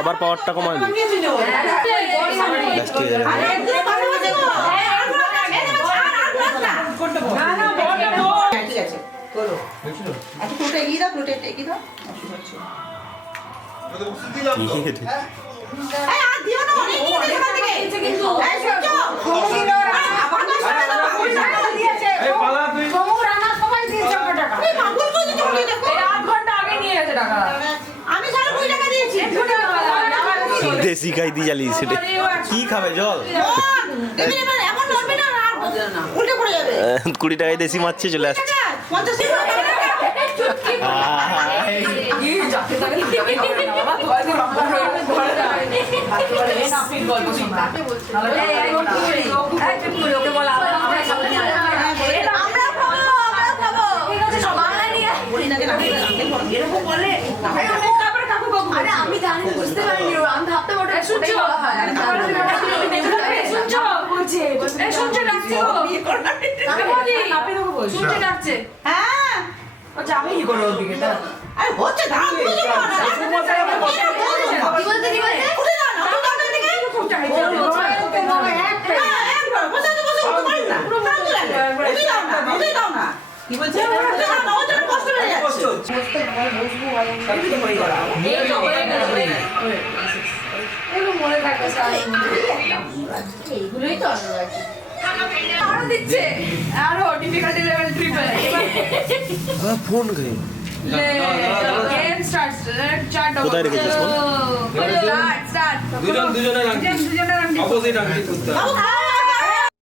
আবার পাওয়ারটা কমাই দিই। দেশি খাই দিয়ে জ্বালিয়ে সেটা কি খাবে জল 20 টাকায় দেশি মাছ চলে আসছে। আমি জানি বুঝতে পারিনি আমি ভাবতে পারছি সূর্য বলা হয় সূর্য বলছে সূর্য ডাকছে সূর্য ডাকছে হ্যাঁ ও যাবে কি করে ওদিকে আরে হচ্ছে দাঁড়া কি বলতে উঠে দাও না উঠে দাও দিকে সূর্য হাইছে উঠে দাও না কি বলছে কষ্ট হয়ে যাচ্ছে বসতে বসবো হয়ে গেল এই তো হয়ে গেল এগুলো মনে থাকবে এইগুলোই তো আছে দিচ্ছে আরো ডিফিকাল্টি লেভেল ট্রিপল ফোন খাই গেম স্টার্ট চার ডবল কোথায় রেখেছিস ফোন? স্টার্ট দুজনের আংটি দুজনের আংটি অপোজিট আংটি করতে হবে। বাবু খা